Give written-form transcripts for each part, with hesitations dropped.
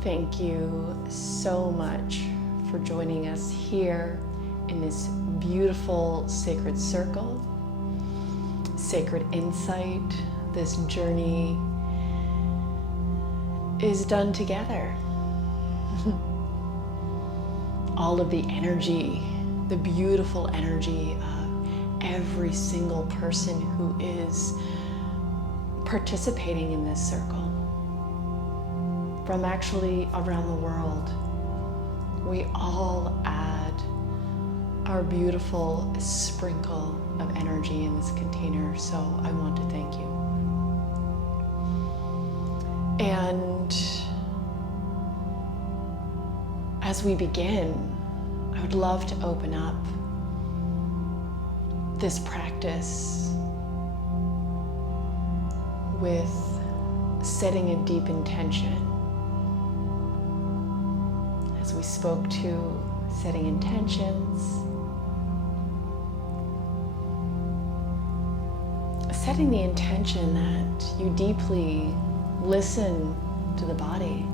Thank you so much for joining us here in this beautiful sacred circle, sacred insight. This journey is done together. All of the energy, the beautiful energy of every single person who is participating in this circle from actually around the world. We all add our beautiful sprinkle of energy in this container, so I want to thank you. And as we begin, I would love to open up this practice with setting a deep intention. As we spoke to setting intentions, setting the intention that you deeply listen to the body,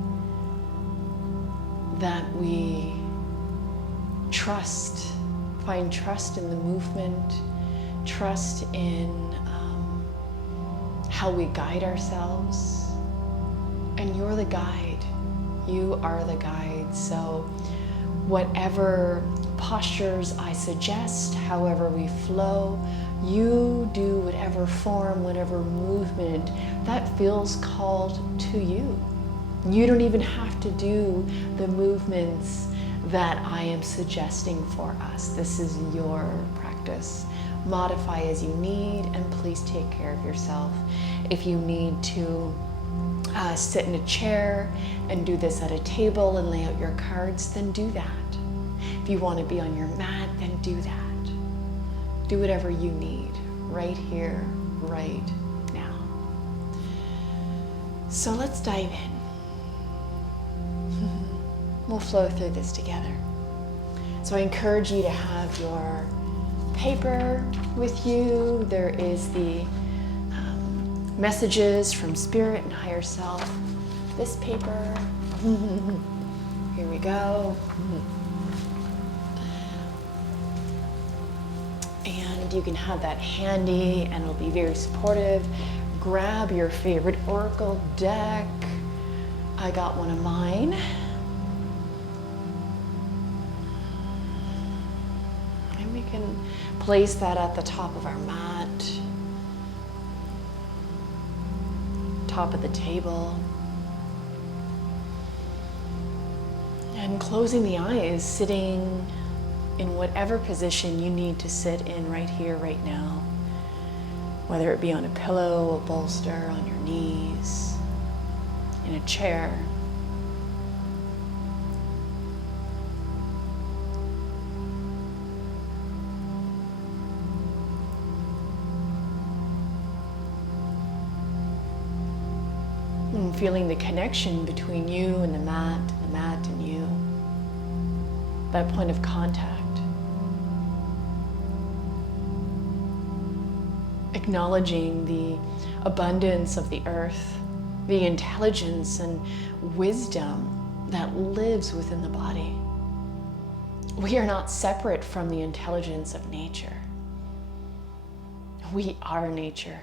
that we trust, find trust in the movement, trust in how we guide ourselves. And you're the guide. You are the guide. So whatever postures I suggest, however we flow, you do whatever form, whatever movement that feels called to you. You don't even have to do the movements that I am suggesting for us. This is your practice. Modify as you need, and please take care of yourself. If you need to sit in a chair and do this at a table and lay out your cards, then do that. If you want to be on your mat, then do that. Do whatever you need, right here, right now. So let's dive in. We'll flow through this together. So I encourage you to have your paper with you. There is the messages from Spirit and Higher Self. This paper. Here we go. And you can have that handy and it'll be very supportive. Grab your favorite oracle deck. I got one of mine. And we can place that at the top of our mat, top of the table. And closing the eyes, sitting in whatever position you need to sit in right here, right now. Whether it be on a pillow, a bolster, on your knees, in a chair. And feeling the connection between you and the mat and you. That point of contact. Acknowledging the abundance of the earth, the intelligence and wisdom that lives within the body. We are not separate from the intelligence of nature. We are nature.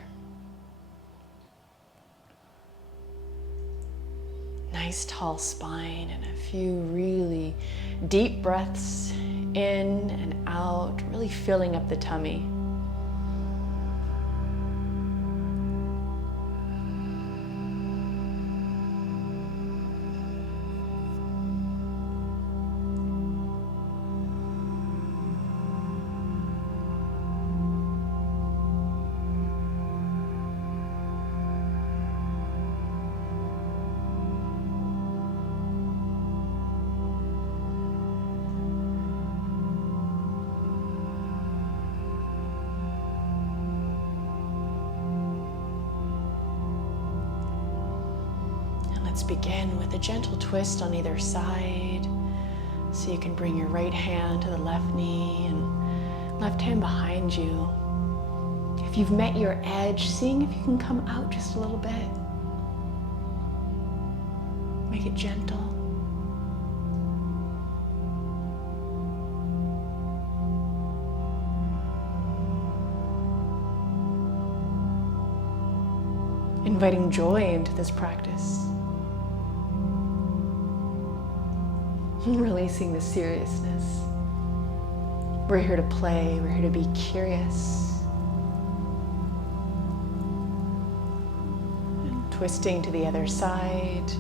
Nice tall spine and a few really deep breaths in and out, really filling up the tummy. Let's begin with a gentle twist on either side. So you can bring your right hand to the left knee and left hand behind you. If you've met your edge, seeing if you can come out just a little bit. Make it gentle. Inviting joy into this practice. Releasing the seriousness. We're here to play, we're here to be curious. And twisting to the other side.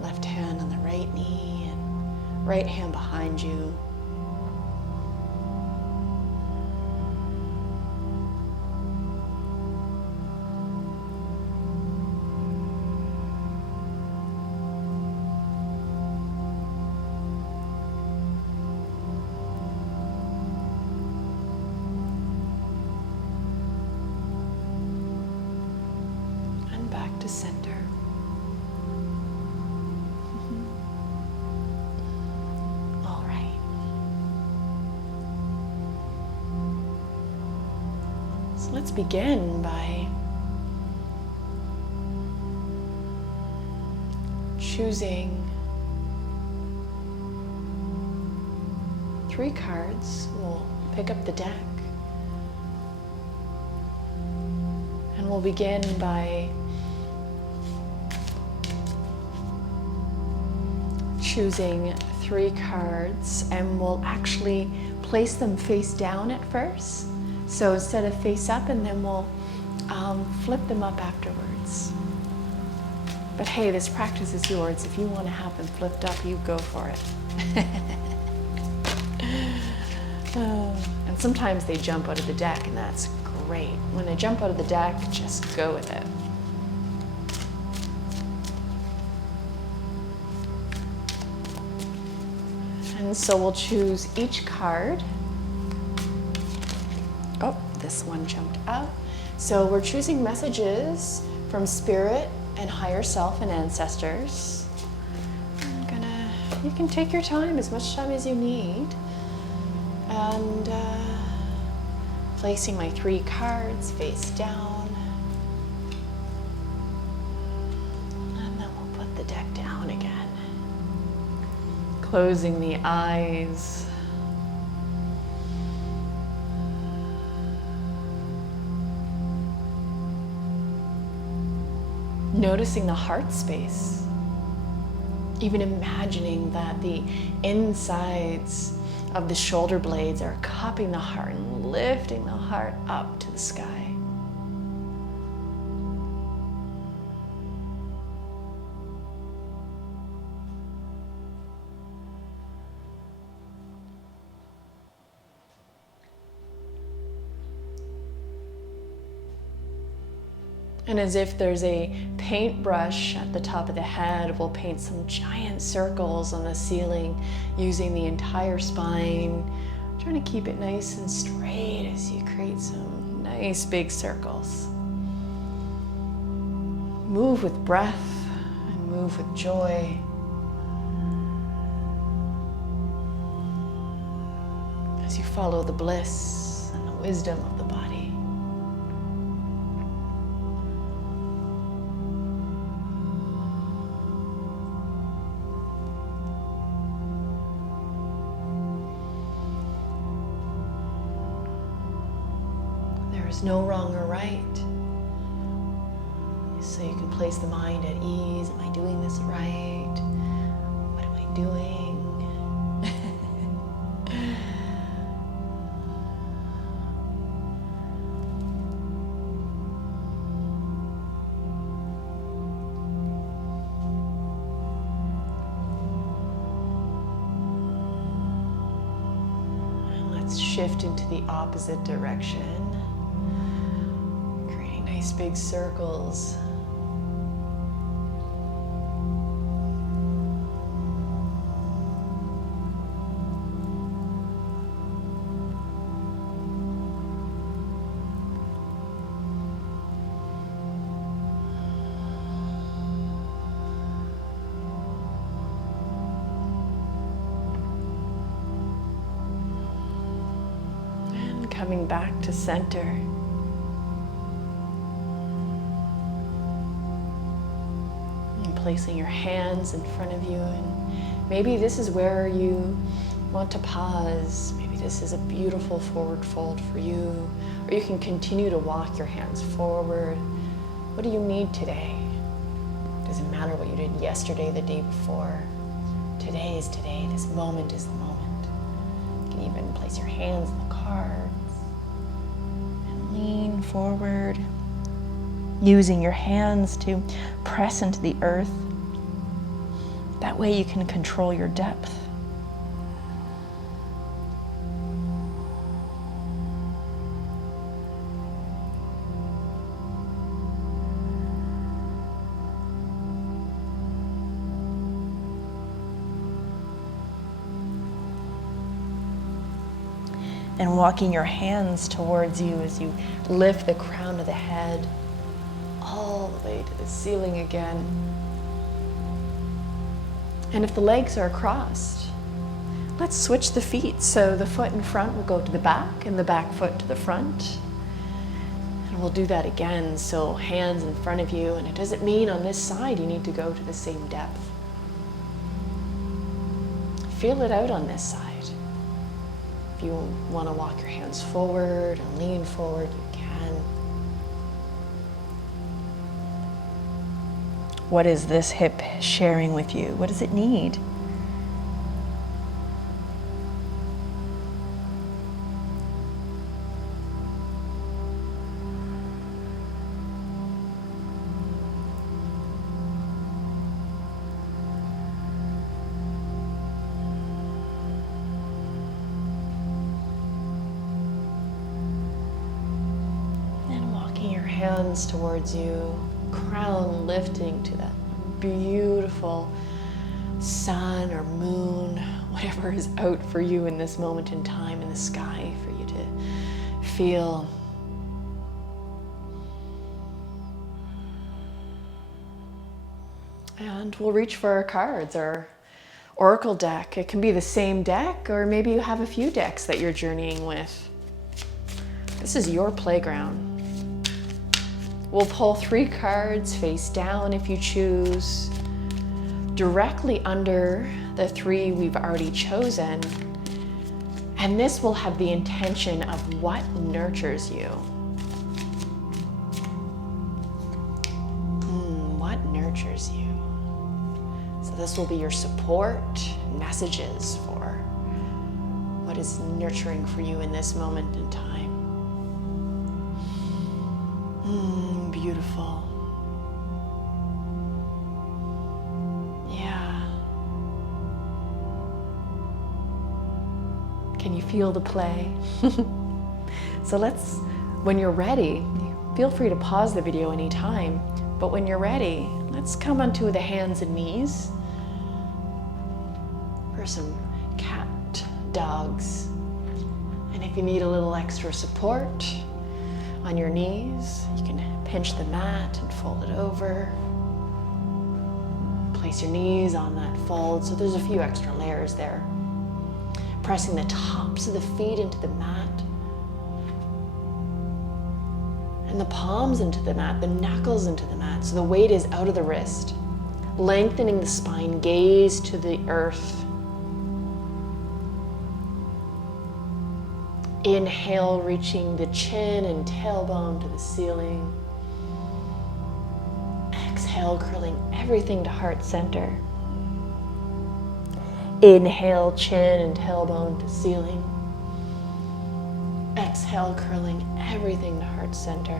Left hand on the right knee and right hand behind you. Back to center. All right. So let's begin by choosing 3 cards. We'll pick up the deck. And we'll begin by choosing 3 cards, and we'll actually place them face down at first. So instead of face up, and then we'll flip them up afterwards. But hey, this practice is yours. If you want to have them flipped up, you go for it. And sometimes they jump out of the deck, and that's great. When they jump out of the deck, just go with it. And so we'll choose each card. Oh, this one jumped out. So we're choosing messages from Spirit and Higher Self and Ancestors. You can take your time, as much time as you need. And placing my 3 cards face down. And then we'll put the deck down again. Closing the eyes. Noticing the heart space. Even imagining that the insides of the shoulder blades are cupping the heart and lifting the heart up to the sky. And as if there's a paintbrush at the top of the head, we'll paint some giant circles on the ceiling using the entire spine, trying to keep it nice and straight as you create some nice big circles. Move with breath and move with joy. As you follow the bliss and the wisdom of the body. There's no wrong or right. So you can place the mind at ease. Am I doing this right? What am I doing? And let's shift into the opposite direction. Nice big circles. And coming back to center. placing your hands in front of you, and maybe this is where you want to pause. Maybe this is a beautiful forward fold for you, or you can continue to walk your hands forward. What do you need today? Doesn't matter what you did yesterday, the day before. Today is today. This moment is the moment. You can even place your hands in the cards and lean forward, using your hands to press into the earth. That way you can control your depth. And walking your hands towards you as you lift the crown of the head all the way to the ceiling again. And if the legs are crossed, let's switch the feet. So the foot in front will go to the back and the back foot to the front. And we'll do that again. So hands in front of you, and it doesn't mean on this side you need to go to the same depth. Feel it out on this side. If you want to walk your hands forward and lean forward, you can. What is this hip sharing with you? What does it need? Hands towards you, crown lifting to that beautiful sun or moon, whatever is out for you in this moment in time in the sky for you to feel. And we'll reach for our cards, our oracle deck. It can be the same deck, or maybe you have a few decks that you're journeying with. This is your playground. We'll pull 3 cards face down if you choose, directly under the 3 we've already chosen. And this will have the intention of what nurtures you. What nurtures you? So this will be your support messages for what is nurturing for you in this moment in time. Beautiful. Yeah. Can you feel the play? So when you're ready, feel free to pause the video anytime, but when you're ready, let's come onto the hands and knees for some cat dogs. And if you need a little extra support on your knees, you can pinch the mat and fold it over. Place your knees on that fold, so there's a few extra layers there. Pressing the tops of the feet into the mat, and the palms into the mat, the knuckles into the mat, so the weight is out of the wrist. Lengthening the spine, gaze to the earth. Inhale, reaching the chin and tailbone to the ceiling. Exhale, curling everything to heart center. Inhale, chin and tailbone to ceiling. Exhale, curling everything to heart center.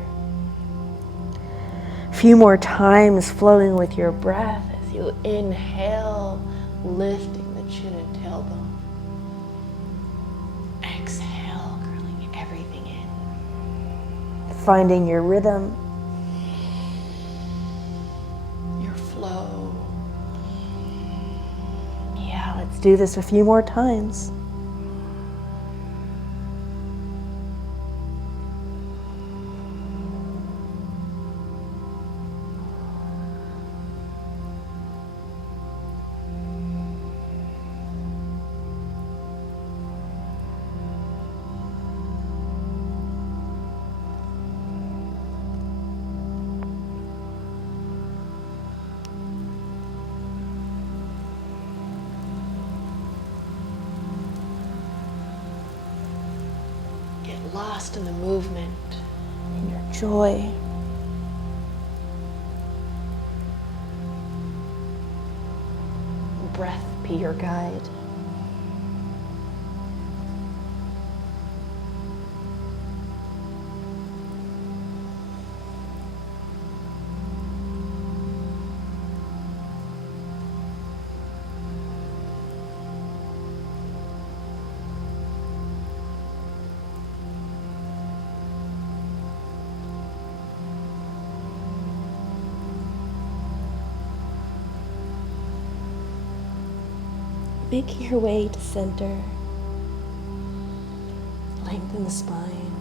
A few more times, flowing with your breath as you inhale, lifting the chin and tailbone. Exhale, curling everything in. Finding your rhythm. Your flow. Yeah, let's do this a few more times. trust in the movement, in your joy. Breath be your guide. Making your way to center. Lengthen the spine.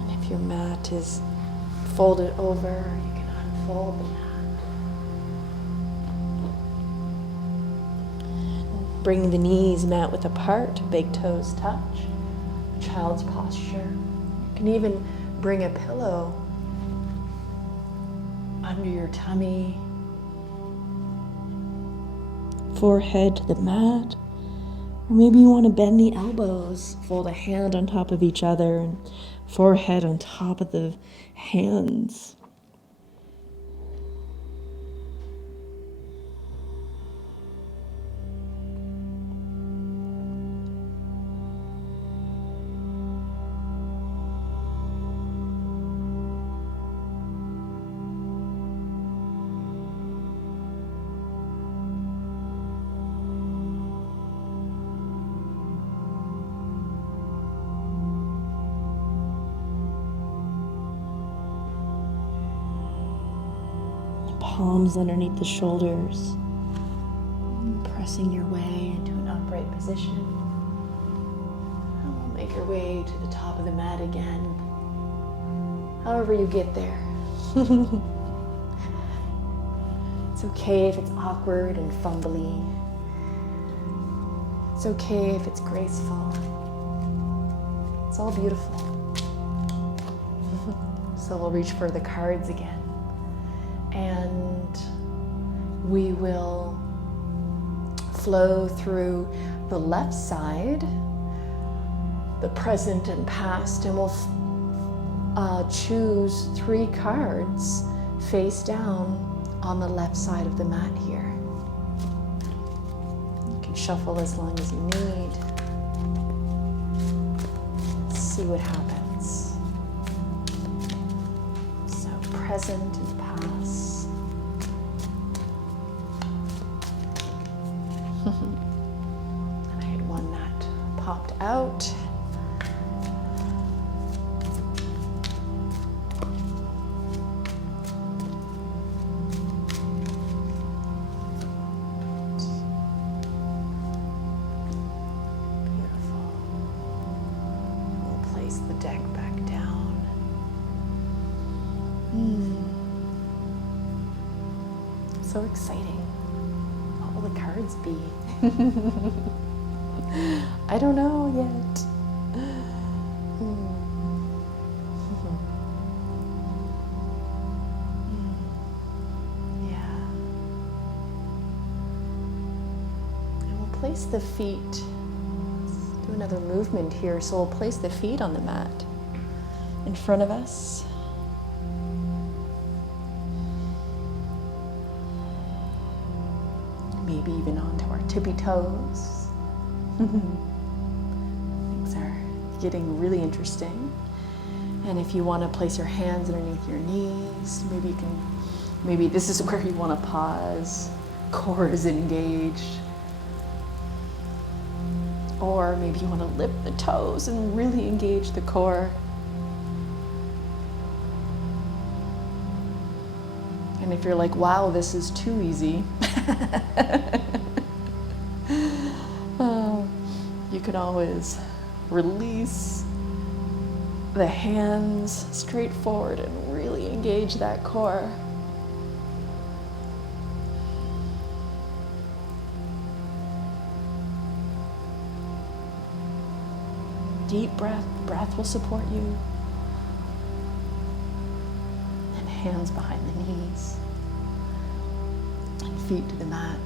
And if your mat is folded over, you can unfold the mat. Bring the knees mat width apart, big toes touch. Child's posture. You can even bring a pillow under your tummy. Forehead to the mat. Or maybe you want to bend the elbows, fold a hand on top of each other, and forehead on top of the hands. Palms underneath the shoulders, pressing your way into an upright position. And we'll make your way to the top of the mat again, however you get there. It's okay if it's awkward and fumbly. It's okay if it's graceful. It's all beautiful. So we'll reach for the cards again. And we will flow through the left side, the present and past, and we'll choose 3 cards face down on the left side of the mat here. You can shuffle as long as you need. Let's see what happens. So present and past. And I had one that popped out. Beautiful. We'll place the deck back down. So exciting. What will the cards be? I don't know yet. Yeah. And we'll place the feet. Let's do another movement here. So we'll place the feet on the mat in front of us. Maybe even onto our tippy toes. Things are getting really interesting. And if you want to place your hands underneath your knees, maybe this is where you want to pause. Core is engaged. Or maybe you want to lift the toes and really engage the core. And if you're like, wow, this is too easy, you can always release the hands straight forward and really engage that core. Deep breath. Breath will support you. And hands behind the knees. And feet to the mat.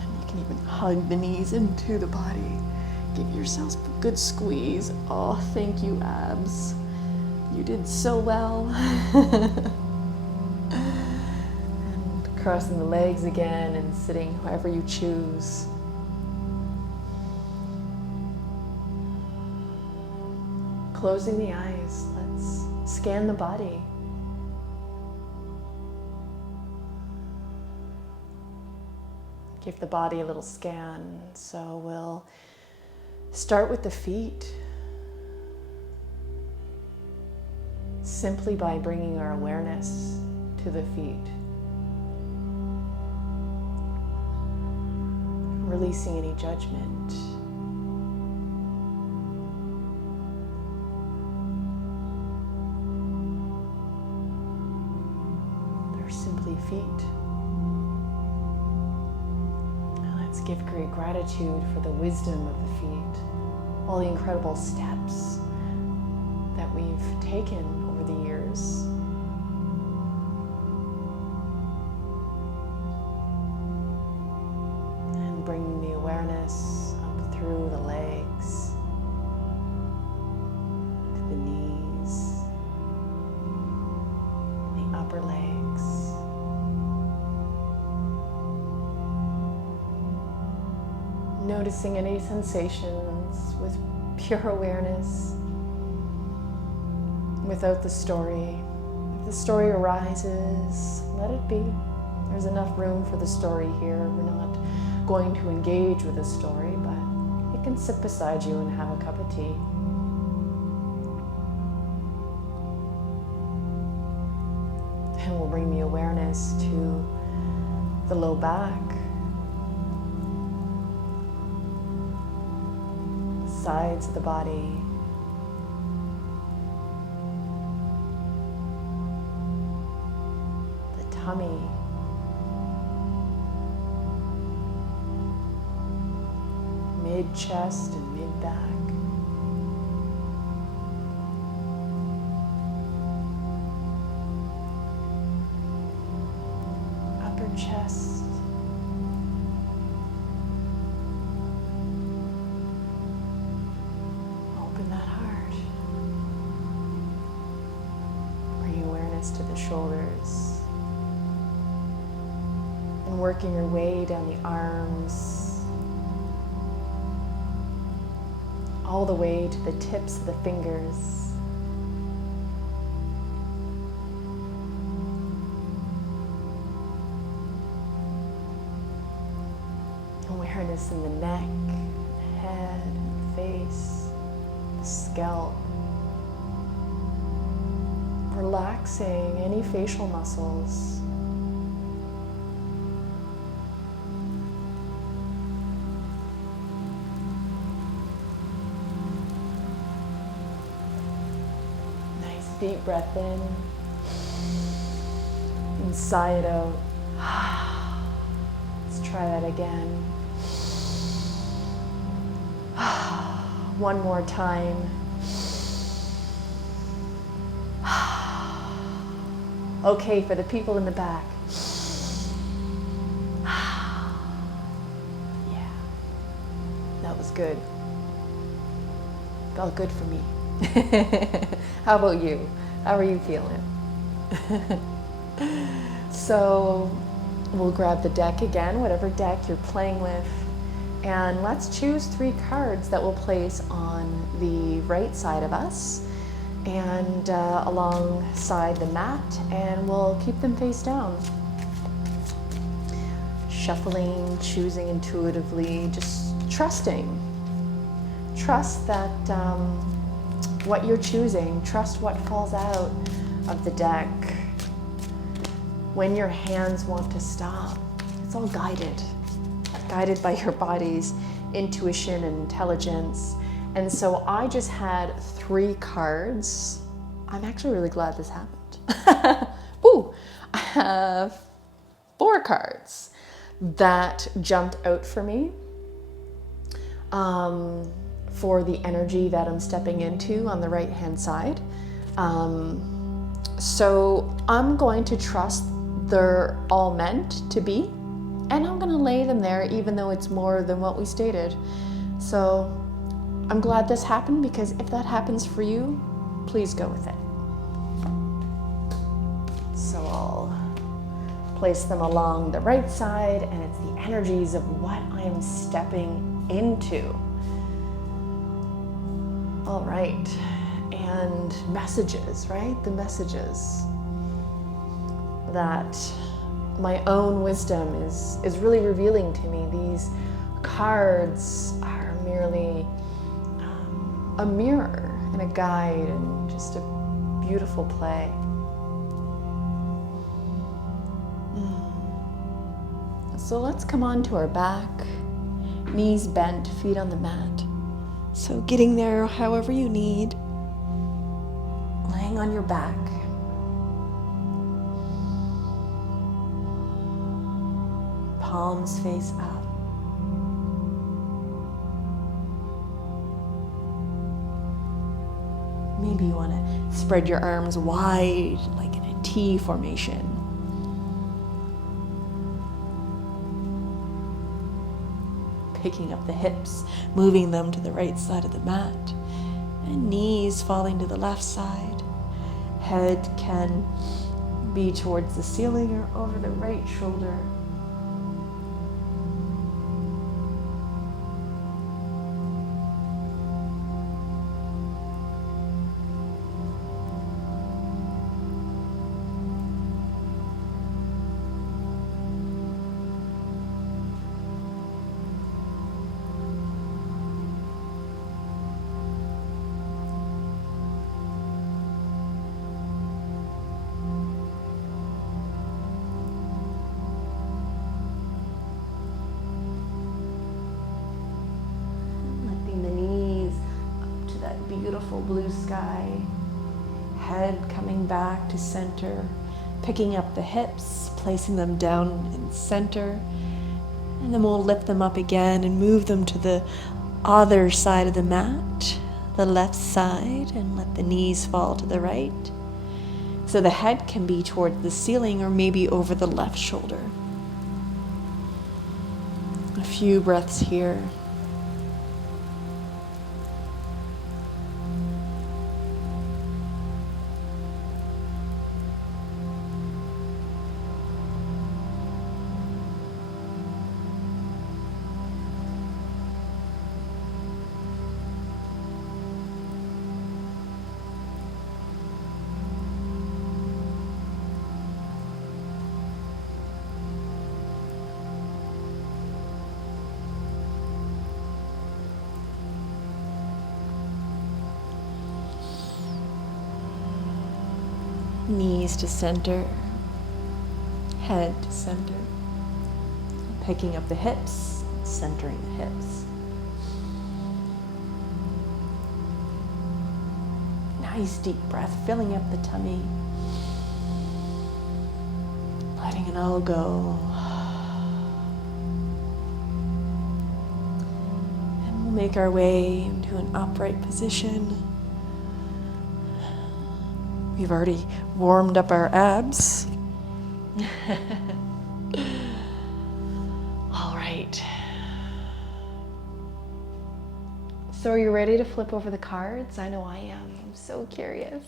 And you can even Hug the knees into the body. Give yourselves a good squeeze. Oh, thank you, abs. You did so well. And crossing the legs again and sitting however you choose. Closing the eyes, let's scan the body. Give the body a little scan. So we'll start with the feet. Simply by bringing our awareness to the feet. Releasing any judgment. They're simply feet. Let's give great gratitude for the wisdom of the feet, all the incredible steps that we've taken over the years. And bringing the awareness up through the legs, to the knees, the upper legs. Noticing any sensations with pure awareness, without the story. If the story arises, let it be. There's enough room for the story here. We're not going to engage with the story, but it can sit beside you and have a cup of tea. And we'll bring the awareness to the low back, sides of the body, the tummy, mid-chest and mid-back, upper chest, to the shoulders, and working your way down the arms, all the way to the tips of the fingers. Awareness in the neck, the head, the face, the scalp. Relaxing any facial muscles. Nice deep breath in and sigh it out. Let's try that again. One more time. Okay, for the people in the back. Yeah, that was good. Felt good for me. How about you? How are you feeling? So we'll grab the deck again, whatever deck you're playing with, and let's choose 3 cards that we'll place on the right side of us and alongside the mat, and we'll keep them face down. Shuffling, choosing intuitively, just trusting. Trust that what you're choosing, trust what falls out of the deck. When your hands want to stop, it's all guided by your body's intuition and intelligence. And so I just had 3 cards. I'm actually really glad this happened. Ooh, I have 4 cards that jumped out for me for the energy that I'm stepping into on the right-hand side. So I'm going to trust they're all meant to be And I'm gonna lay them there even though it's more than what we stated. So I'm glad this happened, because if that happens for you, please go with it. So I'll place them along the right side, and it's the energies of what I am stepping into. All right, and messages, right? The messages that my own wisdom is really revealing to me. These cards are merely a mirror and a guide and just a beautiful play. So let's come on to our back, knees bent, feet on the mat. So getting there however you need, laying on your back. Palms face up. Maybe you want to spread your arms wide, like in a T formation. Picking up the hips, moving them to the right side of the mat, and knees falling to the left side. Head can be towards the ceiling or over the right shoulder. Beautiful blue sky, head coming back to center, picking up the hips, placing them down in center, and then we'll lift them up again and move them to the other side of the mat, the left side, and let the knees fall to the right. So the head can be towards the ceiling or maybe over the left shoulder. A few breaths here. Knees to center, head to center, picking up the hips, centering the hips. Nice deep breath, filling up the tummy, letting it all go. And we'll make our way into an upright position. We've already warmed up our abs. All right. So are you ready to flip over the cards? I know I am. I'm so curious.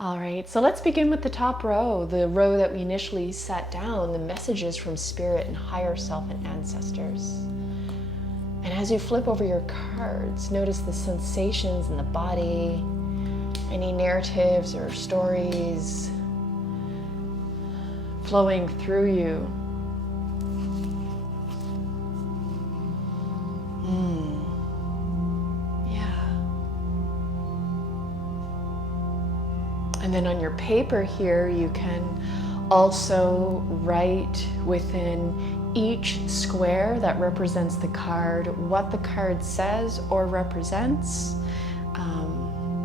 All right, so let's begin with the top row, the row that we initially sat down, the messages from spirit and higher self and ancestors. And as you flip over your cards, notice the sensations in the body, any narratives or stories flowing through you. Yeah. And then on your paper here, you can also write within each square that represents the card what the card says or represents.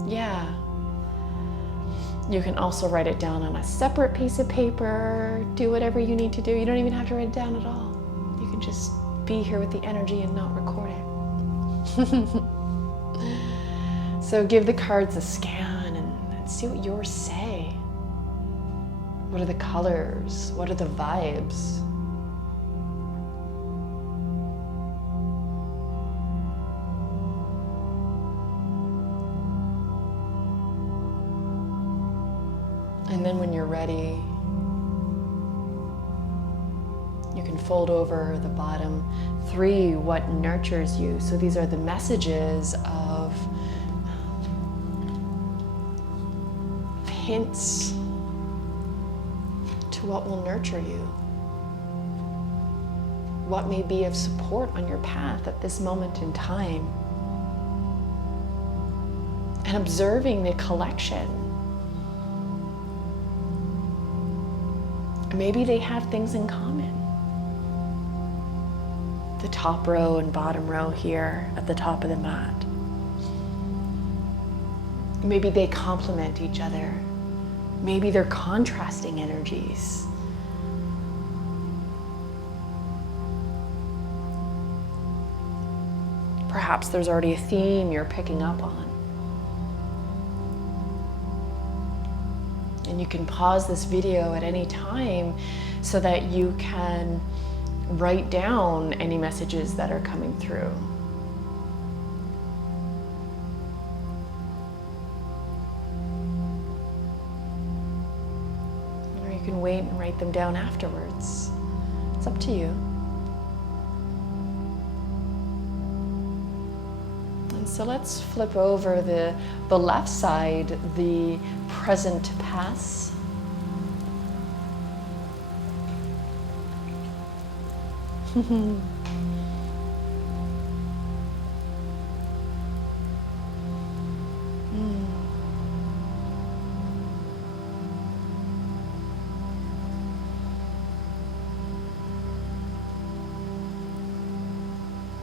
Yeah. You can also write it down on a separate piece of paper, do whatever you need to do. You don't even have to write it down at all. You can just be here with the energy and not record it. So give the cards a scan and see what yours say. What are the colors? What are the vibes? And then when you're ready, you can fold over the bottom 3, what nurtures you. So these are the messages of hints to what will nurture you. What may be of support on your path at this moment in time. And observing the collection. Maybe they have things in common. The top row and bottom row here at the top of the mat. Maybe they complement each other. Maybe they're contrasting energies. Perhaps there's already a theme you're picking up on. And you can pause this video at any time so that you can write down any messages that are coming through. Or you can wait and write them down afterwards. It's up to you. And so let's flip over the left side, the present pass.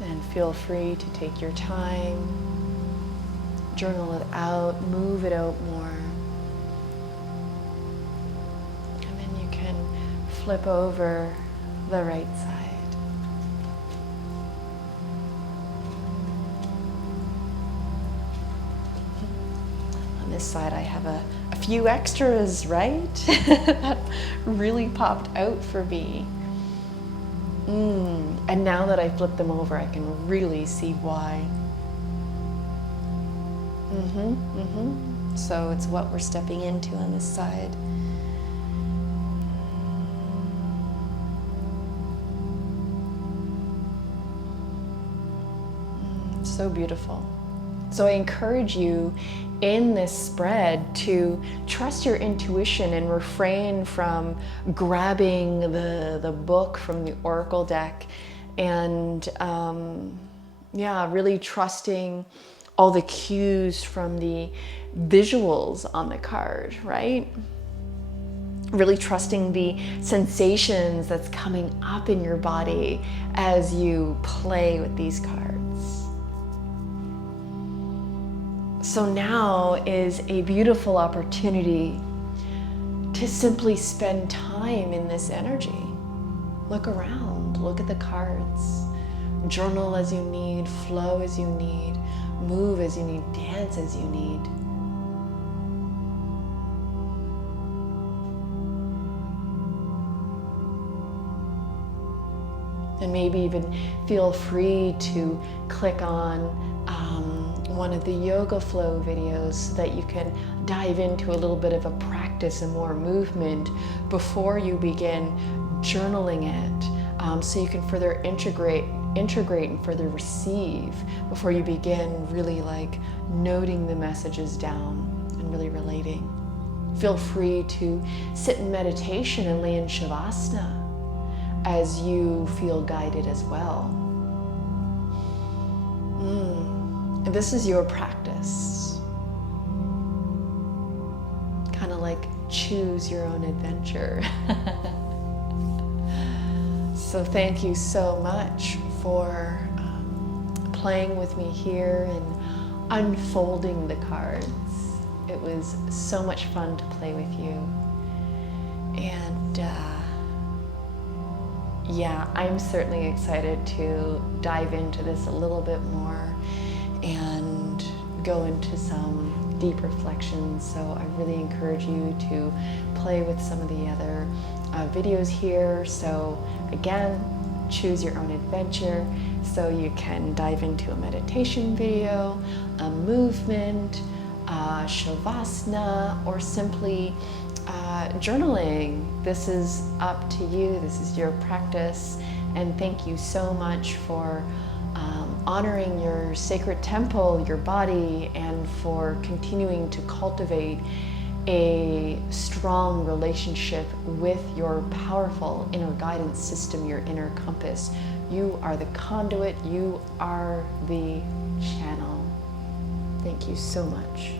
And feel free to take your time, journal it out, move it out more. And then you can flip over the right side. On this side I have a few extras, right? That really popped out for me. And now that I flip them over, I can really see why. So it's what we're stepping into on this side. So beautiful. So I encourage you in this spread to trust your intuition and refrain from grabbing the book from the Oracle deck, and really trusting all the cues from the visuals on the card, right? Really trusting the sensations that's coming up in your body as you play with these cards. So now is a beautiful opportunity to simply spend time in this energy. Look around, look at the cards, journal as you need, flow as you need, move as you need, dance as you need. And maybe even feel free to click on one of the Yoga Flow videos so that you can dive into a little bit of a practice and more movement before you begin journaling it, so you can further integrate and further receive before you begin really noting the messages down and really relating. Feel free to sit in meditation and lay in Shavasana as you feel guided as well. This is your practice. Kind of like choose your own adventure. So thank you so much for playing with me here and unfolding the cards. It was so much fun to play with you. And I'm certainly excited to dive into this a little bit more and go into some deep reflections. So I really encourage you to play with some of the other videos here. So again, choose your own adventure. So you can dive into a meditation video, a movement, Shavasana, or simply journaling. This is up to you. This is your practice. And thank you so much for honoring your sacred temple, your body, and for continuing to cultivate a strong relationship with your powerful inner guidance system, your inner compass. You are the conduit. You are the channel. Thank you so much.